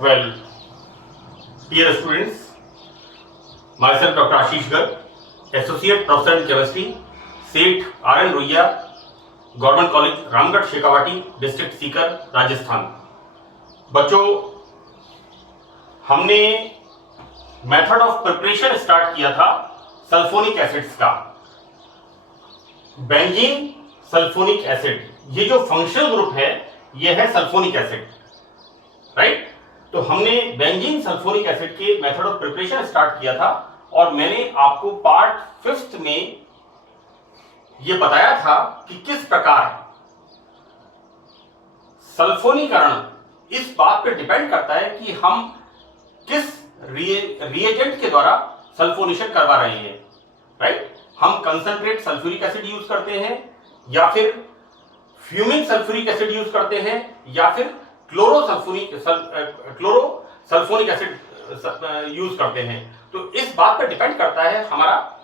Well, dear students, myself Dr. Ashish Garg, Associate Professor in Chemistry, सेठ R.N. Ruia, government college Ramgarh Shekhawati, district Sikar, Rajasthan. बच्चों, हमने method of preparation start किया था sulphonic acids का। Benzene sulphonic acid, ये जो फंक्शनल ग्रुप है ये है सल्फोनिक एसिड, राइट। तो हमने बेंजीन सल्फोनिक एसिड के मेथड ऑफ प्रिपरेशन स्टार्ट किया था और मैंने आपको पार्ट 5th में यह बताया था कि किस प्रकार सल्फोनीकरण इस बात पर डिपेंड करता है कि हम किस रिएजेंट के द्वारा सल्फोनेशन करवा रहे हैं, राइट। हम कंसंट्रेट सल्फ्यूरिक एसिड यूज करते हैं या फिर फ्यूमिंग सल्फ्यूरिक एसिड यूज करते हैं या फिर क्लोरो सल्फोनिक एसिड यूज करते हैं। तो इस बात पर डिपेंड करता है हमारा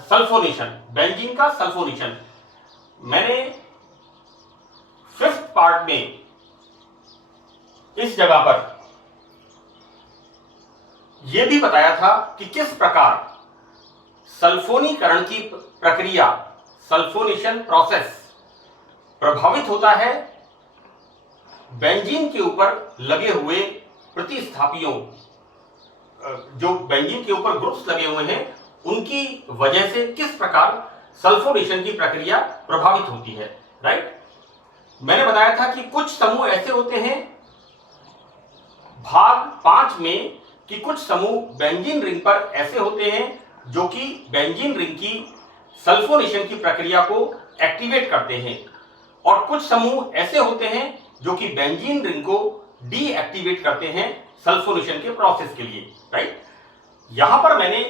सल्फोनेशन, बेंजीन का सल्फोनेशन। मैंने 5th पार्ट में इस जगह पर यह भी बताया था कि किस प्रकार सल्फोनीकरण की प्रक्रिया, सल्फोनेशन प्रोसेस प्रभावित होता है बेंजीन के ऊपर लगे हुए प्रतिस्थापियों, जो बेंजीन के ऊपर ग्रुप्स लगे हुए हैं उनकी वजह से किस प्रकार सल्फोनेशन की प्रक्रिया प्रभावित होती है, राइट। मैंने बताया था कि कुछ समूह ऐसे होते हैं भाग 5 में कि कुछ समूह बेंजीन रिंग पर ऐसे होते हैं जो कि बेंजीन रिंग की सल्फोनेशन की प्रक्रिया को एक्टिवेट करते हैं और कुछ समूह ऐसे होते हैं जो कि बेंजीन रिंग को डीएक्टिवेट करते हैं सल्फोनेशन के प्रोसेस के लिए, राइट। यहां पर मैंने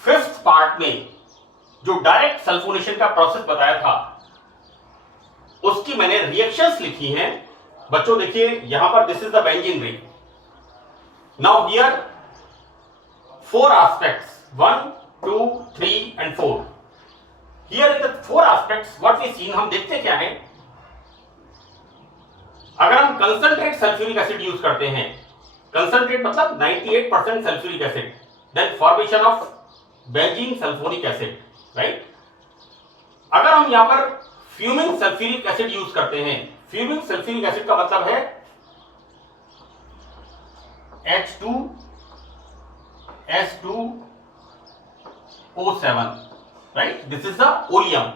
5th पार्ट में जो डायरेक्ट सल्फोनेशन का प्रोसेस बताया था उसकी मैंने रिएक्शंस लिखी हैं। बच्चों देखिए यहां पर this is the benzene ring. Now here 4 aspects 1 2 3 and 4। Here in the 4 aspects what we seen, हम देखते क्या है, अगर हम कंसंट्रेट सल्फ्यूरिक एसिड यूज करते हैं, कंसंट्रेट मतलब 98% sulphuric acid, then formation of benzene sulphonic acid, right. अगर हम यहां पर फ्यूमिंग सल्फ्यूरिक एसिड यूज करते हैं, फ्यूमिंग सल्फ्यूरिक एसिड का मतलब है H2S2O7, right, this is the oleum.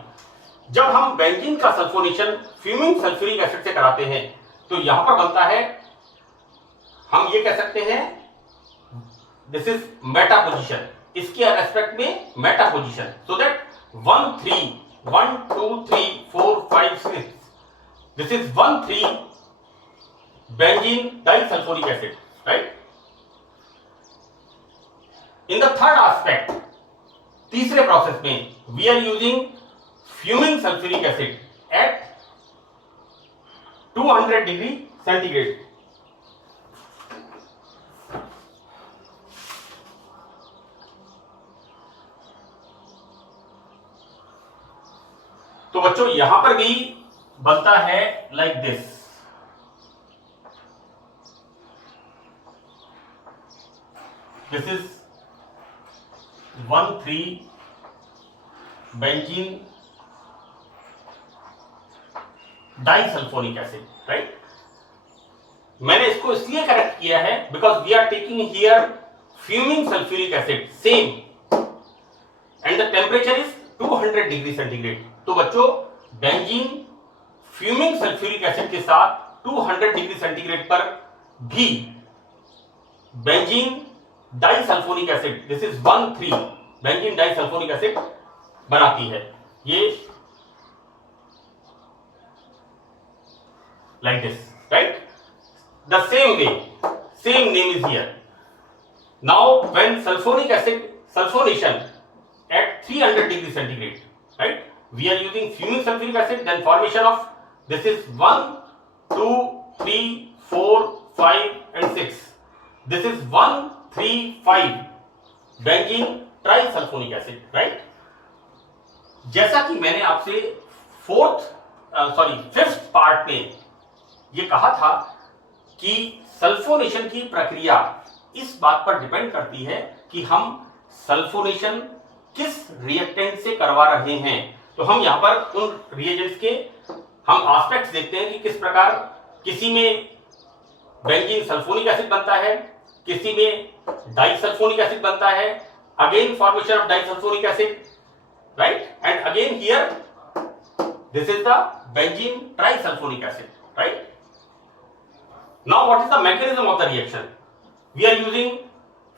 जब हम बेंजीन का सल्फोनेशन फ्यूमिंग सल्फ्यूरिक एसिड से कराते हैं तो यहां पर बनता है, हम ये कह सकते हैं दिस इज मेटा पोजीशन, इसके रेस्पेक्ट में meta position, so that 1 2 3 4 5 6, this is 1 3 benzene disulphonic acid, right. In the 3rd aspect, तीसरे प्रोसेस में we are using fuming sulphuric acid at 200 degree centigrade. तो बच्चों यहां पर भी बनता है like this, this is 1 3 benzene disulphonic acid, right. मैंने इसको इसलिए करेक्ट किया है because we are taking here fuming sulphuric acid same and the temperature is 200 degree centigrade. तो बच्चों बेंजीन फ्यूमिंग सल्फ्यूरिक एसिड के साथ 200 डिग्री सेंटीग्रेड पर भी benzene disulphonic acid, this is 1 3 benzene disulphonic acid बनाती है। ये like this, right? The same way, same name is here. Now when sulfonic acid sulfonation at 300 degree centigrade, right, we are using fuming sulfuric acid, then formation of this is 1 2 3 4 5 and 6, this is 1 3 5 benzene trisulphonic acid, right. जैसा कि मैंने आपसे 5th part में ये कहा था कि sulphonation की प्रक्रिया इस बात पर डिपेंड करती है कि हम सल्फोनेशन किस रिएक्टेंट से करवा रहे हैं। तो हम यहाँ पर उन रिएजेंट्स के हम एस्पेक्ट्स देखते हैं कि किस प्रकार किसी में बेंजीन सल्फोनिक एसिड बनता है, किसी में डाइसल्फोनिक एसिड बनता है, again formation of disulphonic acid, right, and again here this is the benzene trisulphonic acid, right. Now what is the mechanism of the reaction? We are using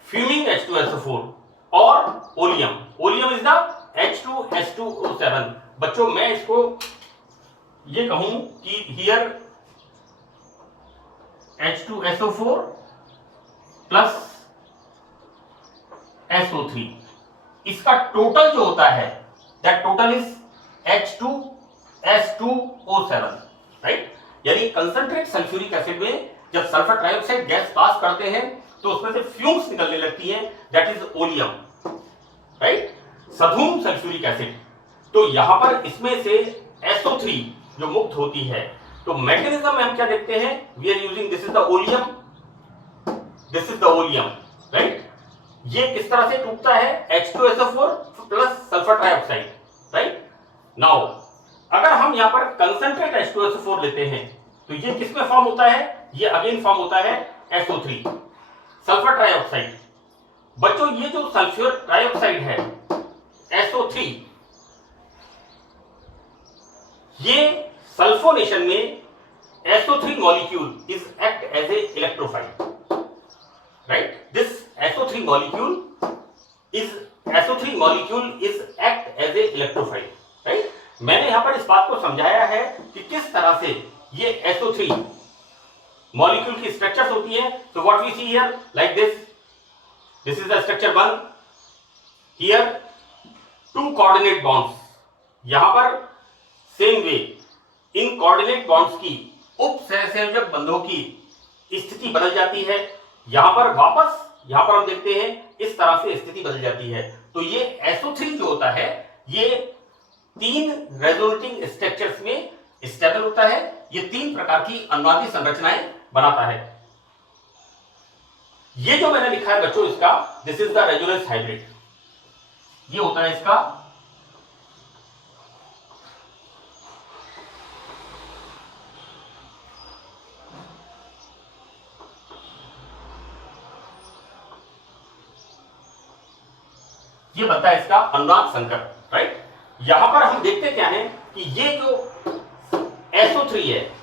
fuming H2SO4 or oleum. Oleum is the H2H2O7. बच्चों मैं इसको ये कहूं कि here H2SO4 plus SO3 इसका total जो होता है that total is H2S2O7, right. यानी कंसंट्रेट सल्फ्यूरिक एसिड में जब सल्फर ट्राइऑक्साइड गैस पास करते हैं तो उसमें से फ्यूम्स निकलने लगती है, दैट इज ओलियम, राइट, सधूम सल्फ्यूरिक एसिड। तो यहां पर इसमें से SO3 जो मुक्त होती है, तो मैकेनिज्म में हम क्या देखते हैं, we are using this is the oleum, this is the oleum, right. ये किस तरह से टूटता है, H2SO4 plus sulphur trioxide, right. Now अगर हम यहां पर कंसंट्रेट H2SO4 लेते हैं तो ये किसमें फॉर्म होता है, ये अगेन फॉर्म होता है SO3 सल्फर ट्राइऑक्साइड। बच्चों ये जो सल्फर ट्राइऑक्साइड है SO3, ये सल्फोनेशन में SO3 molecule is act as a electrophile, right. This SO3 molecule is act as a electrophile, right. मैंने यहां पर इस बात को समझाया है कि किस तरह से ये SO3 मॉलिक्यूल की स्ट्रक्चर्स होती है। So what we see here like this is the structure 1, here 2 coordinate bonds, यहां पर सेम वे इन कोऑर्डिनेट बॉन्ड्स की उप सहसंयोजक बंधों की स्थिति बदल जाती है। यहां पर वापस यहां पर हम देखते हैं इस तरह से स्थिति बदल जाती है। तो ये SO3 जो होता है ये 3 रेजोनेटिंग स्ट्रक्चर्स में स्टेबल होता है, ये 3 प्रकार की अनुनादी संरचनाएं बनाता है। ये जो मैंने लिखा है बच्चों इसका, this is the resonance hybrid, ये होता है इसका ये बनता है इसका अनुनाद संकर, राइट। यहां पर हम देखते क्या है कि ये जो SO3 है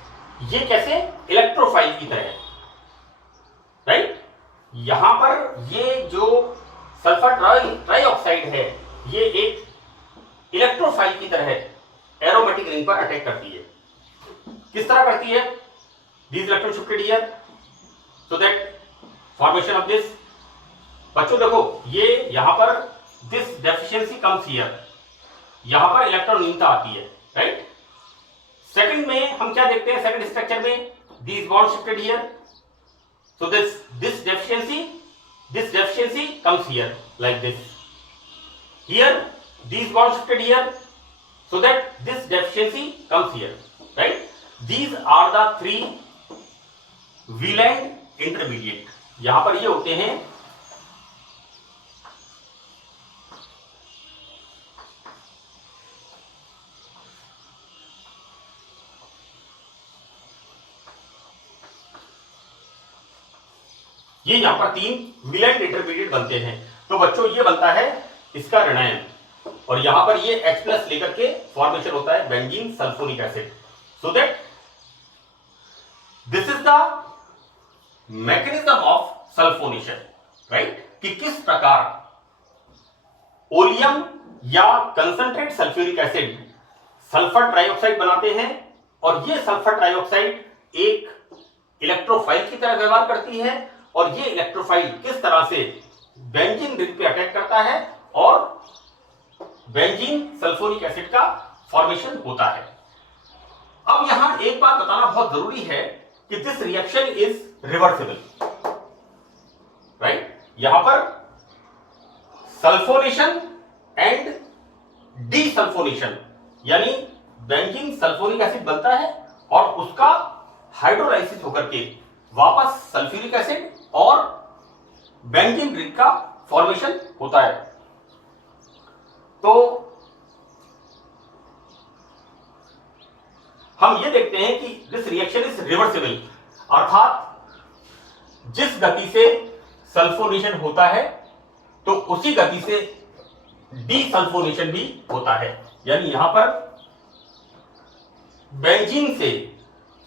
ये कैसे इलेक्ट्रोफाइल की तरह है, राइट। यहां पर ये जो सल्फर ट्राइऑक्साइड है ये एक इलेक्ट्रोफाइल की तरह एरोमेटिक रिंग पर अटैक करती है। किस तरह करती है, these electrons shifted here so that formation of this, बच्चों देखो ये यहां पर this deficiency comes here, यहां पर इलेक्ट्रॉन न्यूनता आती है, राइट। सेकंड में हम क्या देखते हैं, सेकंड स्ट्रक्चर में these bonds shifted here, so this deficiency comes here like this, here these bonds shifted here so that this deficiency comes here, right. These are the 3 Wieland intermediate, यहां पर ये होते हैं ये यहां पर 3 विलेंट इंटरमीडिएट बनते हैं। तो बच्चों ये बनता है इसका ऋणायन और यहां पर ये H+ लेकर के फॉर्मेशन होता है benzene sulphonic acid. So that this is the mechanism of sulphonation, right, कि किस प्रकार ओलियम या concentrate sulphuric acid sulphur trioxide बनाते हैं और ये सल्फर ट्राइऑक्साइड एक इलेक्ट्रोफाइल की तरह व्यवहार करती है और ये इलेक्ट्रोफाइल किस तरह से बेंजीन रिंग पे अटैक करता है और बेंजीन सल्फोनिक एसिड का फॉर्मेशन होता है। अब यहां एक बात बताना बहुत जरूरी है कि this reaction is reversible, right. यहां पर सल्फोनेशन एंड डीसल्फोनेशन यानी बेंजीन सल्फोनिक एसिड बनता है और उसका हाइड्रोलाइसिस होकर के वापस सल्फ्यूरिक एसिड और बेंजीन रिंग का फॉर्मेशन होता है। तो हम ये देखते हैं कि दिस रिएक्शन इज रिवर्सिबल, अर्थात जिस गति से सल्फोनेशन होता है तो उसी गति से डीसल्फोनेशन भी होता है। यानी यहां पर बेंजीन से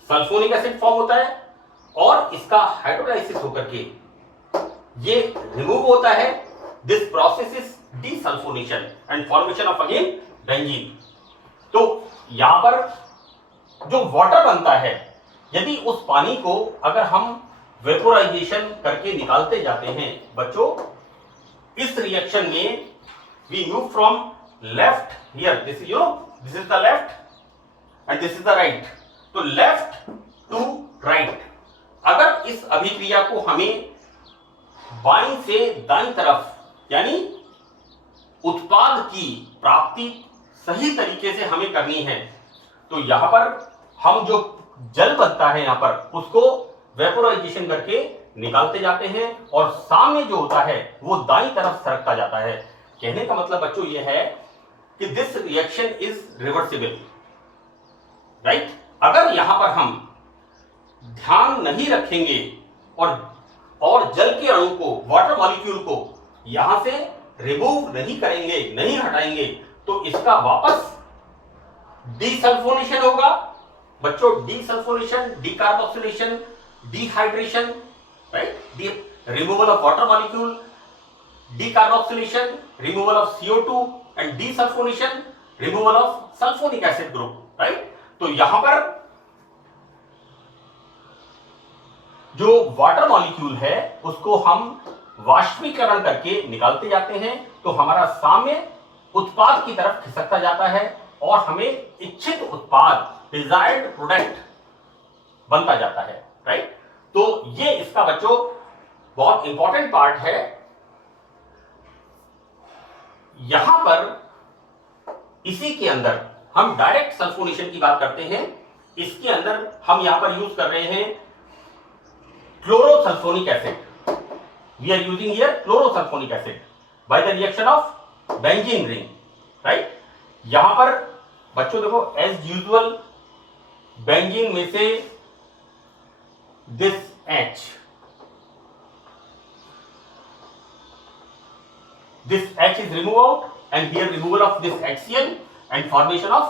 सल्फोनिक एसिड फॉर्म होता है और इसका हाइड्रोलाइसिस होकर के ये रिमूव होता है। This process is desulphonation and formation of again benzene. तो यहां पर जो वाटर बनता है, यदि उस पानी को अगर हम वेपोराइजेशन करके निकालते जाते हैं बच्चों, इस रिएक्शन में we move from left here, this is this is the left and this is the right, तो लेफ्ट टू राइट। अगर इस अभिक्रिया को हमें बाईं से दाईं तरफ यानी उत्पाद की प्राप्ति सही तरीके से हमें करनी है, तो यहां पर हम जो जल बनता है यहां पर उसको वेपोराइजेशन करके निकालते जाते हैं और सामने जो होता है वो दाईं तरफ सरकता जाता है। कहने का मतलब बच्चों ये है कि this reaction is reversible, right. अगर यहां पर हम ध्यान नहीं रखेंगे और जल के अणु को, वाटर मॉलिक्यूल को यहां से रिमूव नहीं करेंगे, नहीं हटाएंगे, तो इसका वापस डीसल्फोनेशन होगा बच्चों। Desulphonation, decarboxylation, dehydration, right, removal of water molecule, decarboxylation, removal of CO2 and desulphonation, removal of sulphonic acid group, right. तो यहां पर जो वाटर मॉलिक्यूल है उसको हम वाष्पीकरण करके निकालते जाते हैं, तो हमारा साम्य उत्पाद की तरफ खिसकता जाता है और हमें इच्छित उत्पाद, डिजायर्ड प्रोडक्ट बनता जाता है, राइट। तो ये इसका बच्चों बहुत इंपॉर्टेंट पार्ट है। यहां पर इसी के अंदर हम डायरेक्ट सल्फोनेशन की बात करते हैं। इसके अंदर हम यहां पर यूज कर रहे हैं chlorosulphonic acid. We are using here chlorosulphonic acid by the reaction of benzene ring, right. यहां पर बच्चों देखो एज यूजुअल बेंजीन में से this H is removed out and here removal of this HCl and formation of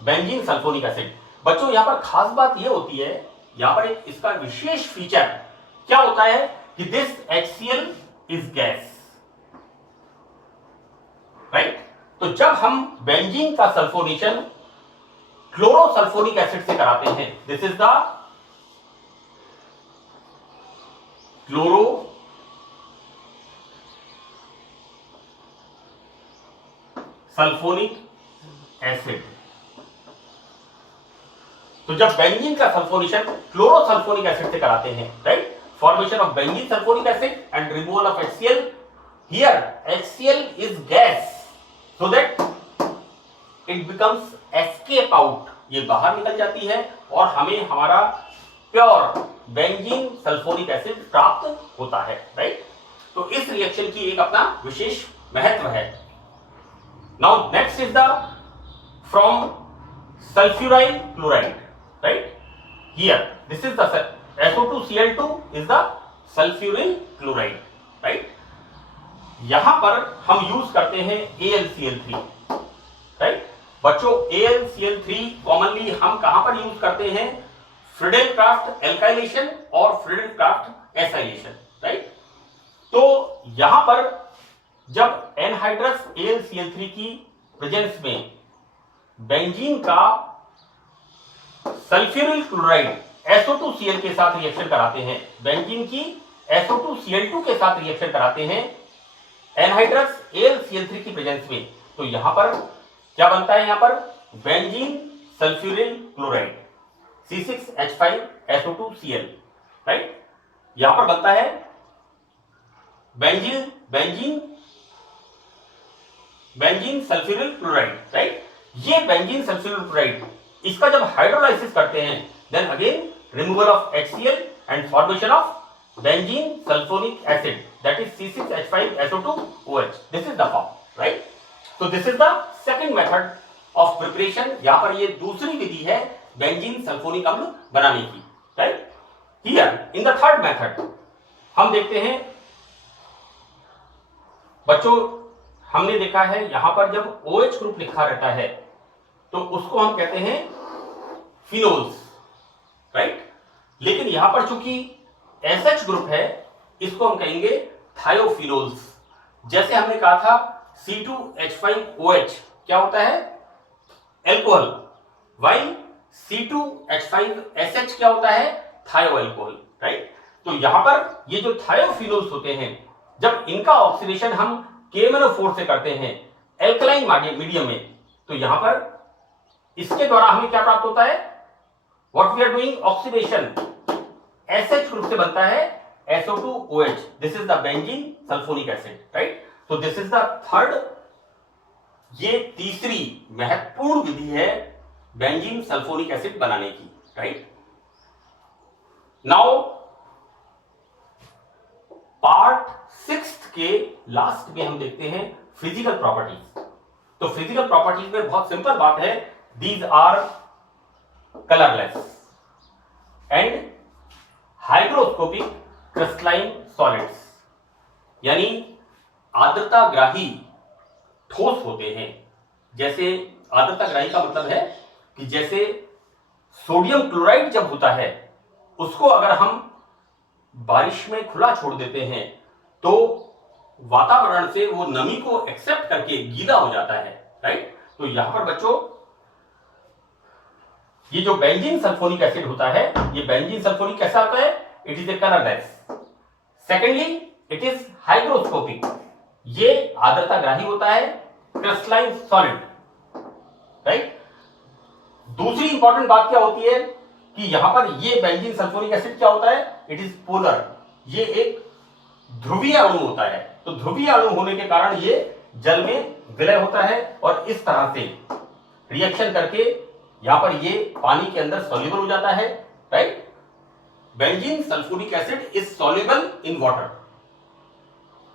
benzene sulfonic acid। बच्चों यहां पर खास बात यह होती है, यहां पर एक इसका विशेष फीचर क्या होता है कि this HCl is gas, right. तो जब हम बेंजीन का सल्फोनेशन क्लोरोसल्फोनिक एसिड से कराते हैं, this is the chloro sulphonic acid. तो जब बेंजीन का सल्फोनेशन क्लोरोसल्फोनिक एसिड से कराते हैं, right, formation of benzene sulphonic acid and removal of HCl, here HCl is gas so that it becomes escape out, ये बाहर निकल जाती है और हमें हमारा प्योर बेंजीन सल्फोनिक एसिड प्राप्त होता है, राइट। तो इस रिएक्शन की एक अपना विशेष महत्व है। Now next is the from sulfuryl chloride, right? Here this is the SO2Cl2 is the sulfuryl chloride, right? यहां पर हम यूज करते हैं AlCl3, right? बच्चों AlCl3 कॉमनली हम कहां पर यूज करते हैं? फ्रीडेलक्राफ्ट एल्काइलेशन और फ्रीडेलक्राफ्ट एसाइलेशन, राइट। तो यहां पर जब एनहाइड्रस AlCl3 की प्रेजेंस में बेंजीन का सल्फ्यूरिल क्लोराइड SO2Cl के साथ रिएक्शन कराते हैं, बेंजीन की SO2Cl2 के साथ रिएक्शन कराते हैं एनहाइड्रस AlCl3 की प्रेजेंस में, तो यहां पर क्या बनता है? यहां पर benzene sulphuryl chloride C6H5SO2Cl, right. यहां पर बनता है बेंजीन सल्फ्यूरिल क्लोराइड, राइट। ये बेंजीन सल्फ्यूरिल क्लोराइड, इसका जब हाइड्रोलाइसिस करते हैं then again removal of HCl and formation of benzene sulfonic acid, that is C6H5SO2OH. This is the form, right? So this is the second method of preparation. यहाँ पर ये दूसरी विधि है benzene sulphonic अम्ल बनाने की, right? Here in the third method हम देखते हैं बच्चों, हमने देखा है यहां पर जब OH ग्रुप लिखा रहता है तो उसको हम कहते हैं फिनोल्स, राइट? लेकिन यहां पर चूंकि SH ग्रुप है इसको हम कहेंगे थायोफिनोल्स। जैसे हमने कहा था C2H5OH क्या होता है? एल्कोहल, वाइल C2H5SH क्या होता है? थायो एल्कोहल, राइट? तो यहां पर ये जो थायोफिनोल्स होते हैं जब इनका ऑक्सीडेशन हम KMnO4 से करते हैं एल्कलाइन मीडियम में, तो यहां पर इसके द्वारा हमें क्या प्राप्त होता है? What we are doing, oxidation. SH group से बनता है SO2OH, this is the benzene sulphonic acid, right? तो दिस इज द थर्ड, ये तीसरी महत्वपूर्ण विधि है बेंजीन सल्फोनिक एसिड बनाने की, राइट? नाउ पार्ट 6 के लास्ट में हम देखते हैं फिजिकल प्रॉपर्टीज। तो फिजिकल प्रॉपर्टीज में बहुत सिंपल बात है, these are colourless and hygroscopic crystalline solids, यानी आर्द्रताग्राही ठोस होते हैं। जैसे आर्द्रताग्राही का मतलब है कि जैसे सोडियम क्लोराइड जब होता है उसको अगर हम बारिश में खुला छोड़ देते हैं तो वातावरण से वो नमी को एक्सेप्ट करके गीला हो जाता है, राइट? तो यहां पर बच्चों ये जो बेंजीन सल्फोनिक एसिड होता है, ये बेंजीन सल्फोनिक कैसा होता है? It is a colourless. Secondly it is hygroscopic, ये आर्द्रताग्राही होता है, क्रिस्टलाइन सॉलिड, राइट? दूसरी इंपॉर्टेंट बात क्या होती है कि यहां पर ये बेंजीन सल्फोनिक एसिड क्या होता है? इट इज पोलर, ये एक ध्रुवीय अणु होता है। तो ध्रुवीय अणु होने के कारण ये जल में विलय होता है और इस तरह से रिएक्शन करके यहां पर ये पानी के अंदर सॉल्युबल हो जाता है, right? Benzene sulphonic acid is soluble in water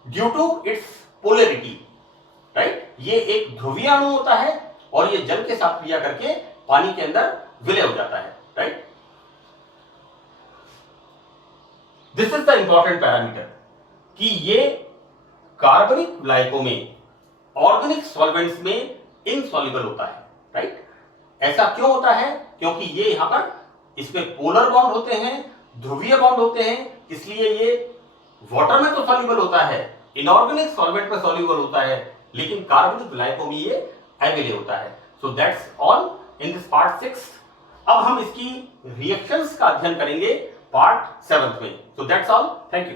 due to its polarity, right? ये एक ध्रुवीय अणु होता है और ये जल के साथ क्रिया करके पानी के अंदर विलय हो जाता है, right? This is the important parameter कि ये कार्बनिक विलायकों में, ऑर्गेनिक सॉल्वेंट्स में इनसॉल्युबल होता है, राइट? ऐसा क्यों होता है? क्योंकि ये यहां पर इसमें पोलर बॉन्ड होते हैं, ध्रुवीय बॉन्ड होते हैं, इसलिए ये वाटर में तो सॉल्युबल होता है, इनऑर्गेनिक सॉल्वेंट में सॉल्युबल होता है, लेकिन कार्बनिक विलायकों में ये अवेलेबल होता है। So that's all in this part 6। अब हम इसकी रिएक्शंस का अध्ययन करेंगे पार्ट 7 में। So that's all, thank you.